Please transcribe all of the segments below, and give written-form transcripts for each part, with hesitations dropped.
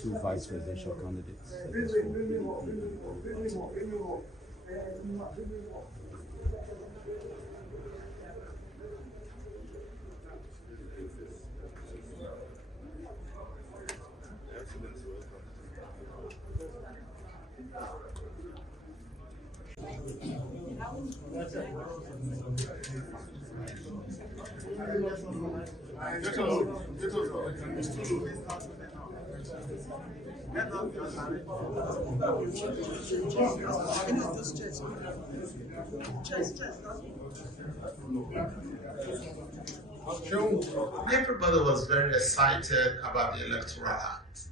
two vice presidential candidates. Everybody was very excited about the Electoral Act.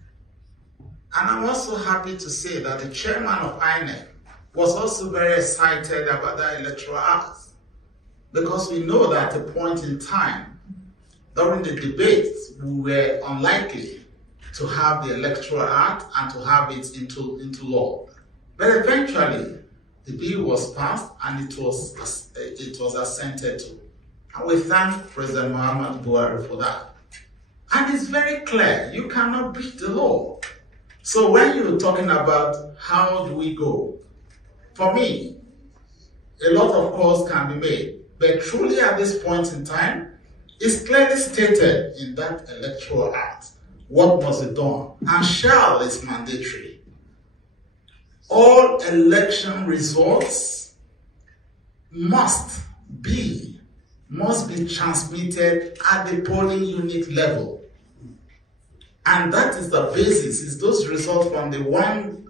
And I'm also happy to say that the chairman of INEC was also very excited about that Electoral Act, because we know that at a point in time, during the debates, we were unlikely to have the Electoral Act and to have it into law. But eventually, the bill was passed and it was assented to. And we thank President Muhammad Buhari for that. And it's very clear, you cannot beat the law. So when you're talking about how do we go, for me, a lot of calls can be made. But truly at this point in time, it's clearly stated in that Electoral Act what must be done, and shall is mandatory. All election results must be transmitted at the polling unit level. And that is the basis, is those results from the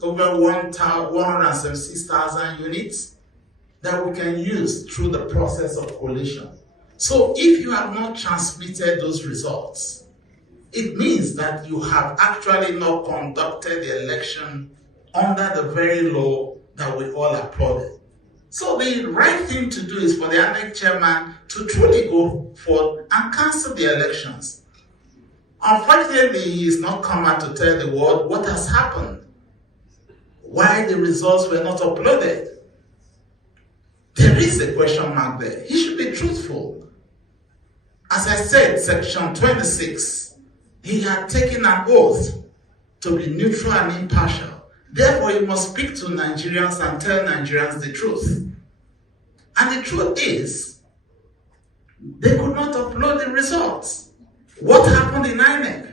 over 176,000 units that we can use through the process of collation. So if you have not transmitted those results, it means that you have actually not conducted the election under the very law that we all applauded. So the right thing to do is for the INEC chairman to truly go forth and cancel the elections. Unfortunately, he is not come out to tell the world what has happened, why the results were not uploaded. There is a question mark there. He should be truthful. As I said, Section 26, he had taken an oath to be neutral and impartial. Therefore, he must speak to Nigerians and tell Nigerians the truth. And the truth is, they could not upload the results. What happened in INEC?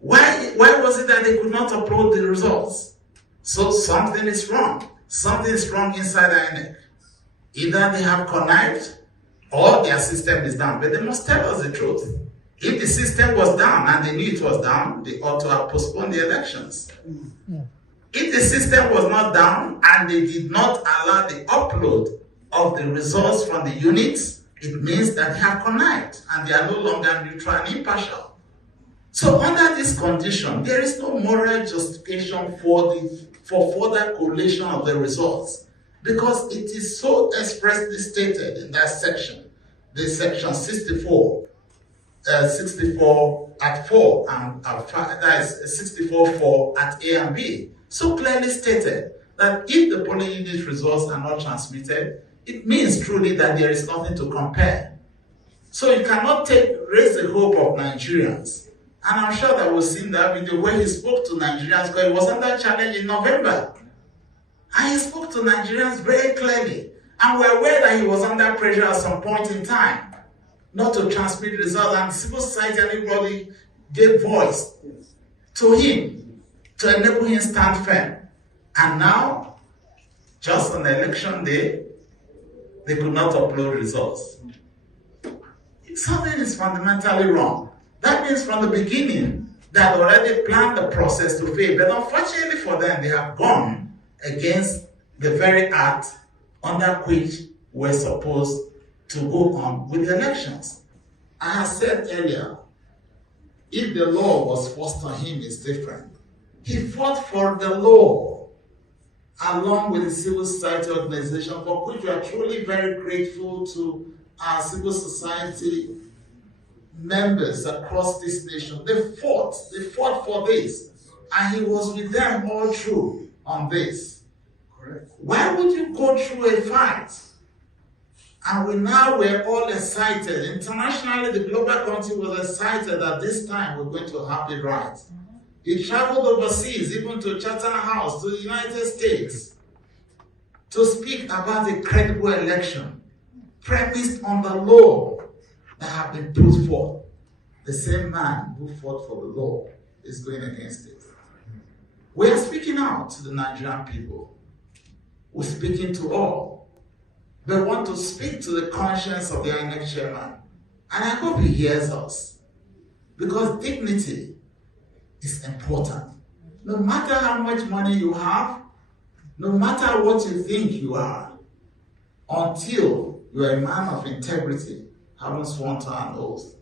Why was it that they could not upload the results? So something is wrong. Something is wrong inside INEC. Either they have connived or their system is down. But they must tell us the truth. If the system was down and they knew it was down, they ought to have postponed the elections. If the system was not down and they did not allow the upload of the results from the units, it means that they have connived and they are no longer neutral and impartial. So under this condition, there is no moral justification for further collation of the results, because it is so expressly stated in that section, the section 64 at 4 and that is 64.4 at A and B. So clearly stated that if the polling unit results are not transmitted, it means truly that there is nothing to compare. So you cannot raise the hope of Nigerians. And I'm sure that we've seen that video where he spoke to Nigerians, because he was under challenge in November. And he spoke to Nigerians very clearly. And we're aware that he was under pressure at some point in time not to transmit results, and civil society and everybody gave voice to him to enable him stand firm. And now, just on election day, they could not upload results. Something is fundamentally wrong. That means from the beginning, they had already planned the process to fail. But unfortunately for them, they have gone against the very act under which we're supposed to go on with the elections. I have said earlier, if the law was forced on him, it's different. He fought for the law along with the civil society organization, for which we are truly very grateful to our civil society members across this nation. They fought for this, and he was with them all through on this. Correct. Why would you go through a fight? And we're all excited. Internationally, the global community was excited that this time we're going to have it right. He traveled overseas, even to Chatham House, to the United States, to speak about a credible election premised on the law that have been put forth. The same man who fought for the law is going against it. We are speaking out to the Nigerian people. We're speaking to all. We want to speak to the conscience of the INEC chairman. And I hope he hears us. Because dignity is important. No matter how much money you have, no matter what you think you are, until you are a man of integrity, having sworn to an oath,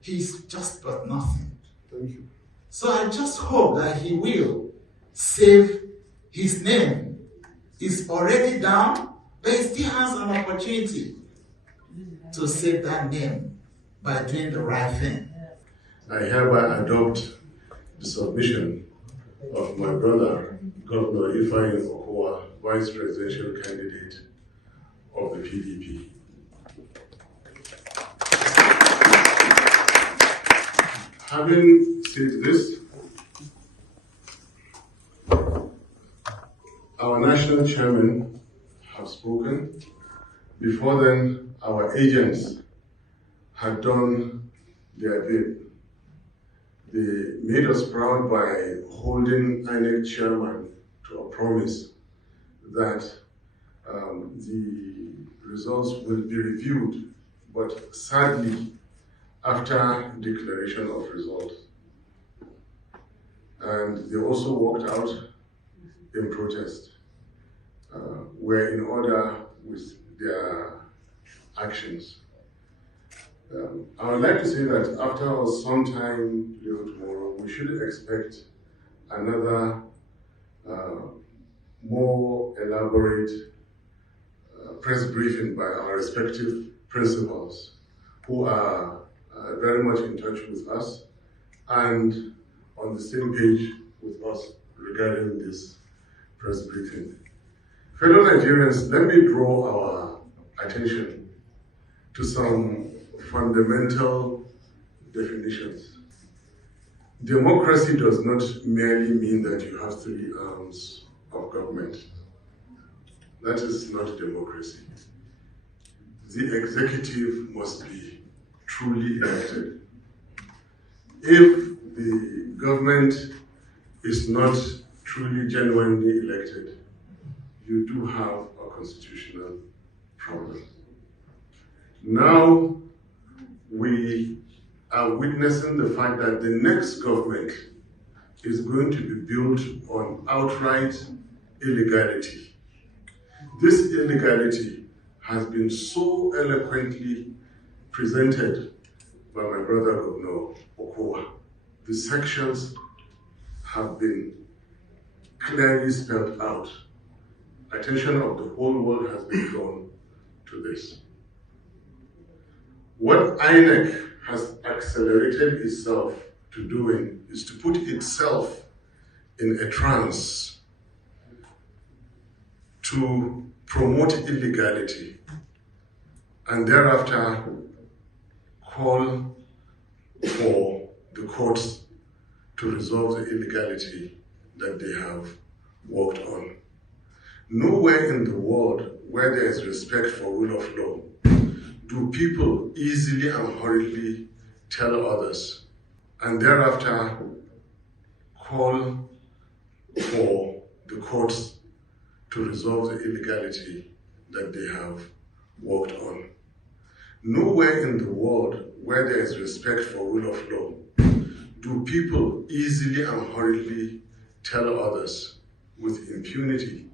he's just but nothing. Thank you. So I just hope that he will save his name. He's already down, but he still has an opportunity to save that name by doing the right thing. I hereby adopt the submission of my brother, Governor Ifeanyi Okowa, Vice Presidential Candidate of the PDP. Having said this, our national chairman have spoken. Before then, our agents had done their bit. They made us proud by holding INEC chairman to a promise that the results will be reviewed, but sadly, after declaration of results. And they also walked out in protest, were in order with their actions. I would like to say that after some time today or tomorrow, we should expect another more elaborate press briefing by our respective principals who are very much in touch with us and on the same page with us regarding this press briefing. Fellow Nigerians, let me draw our attention to some fundamental definitions. Democracy does not merely mean that you have three arms of government. That is not democracy. The executive must be truly elected. If the government is not truly, genuinely elected, you do have a constitutional problem. Now, we are witnessing the fact that the next government is going to be built on outright illegality. This illegality has been so eloquently presented by my brother Governor Okowa. The sections have been clearly spelled out. Attention of the whole world has been drawn to this. What INEC has accelerated itself to doing is to put itself in a trance to promote illegality and thereafter call for the courts to resolve the illegality that they have worked on. Nowhere in the world where there is respect for rule of law do people easily and hurriedly tell others and thereafter call for the courts to resolve the illegality that they have worked on. Nowhere in the world where there is respect for rule of law do people easily and hurriedly tell others with impunity,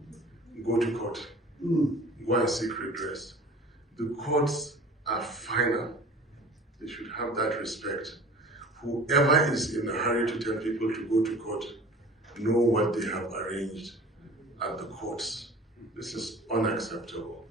go to court, go and seek redress. The courts are final. They should have that respect. Whoever is in a hurry to tell people to go to court know what they have arranged at the courts. This is unacceptable.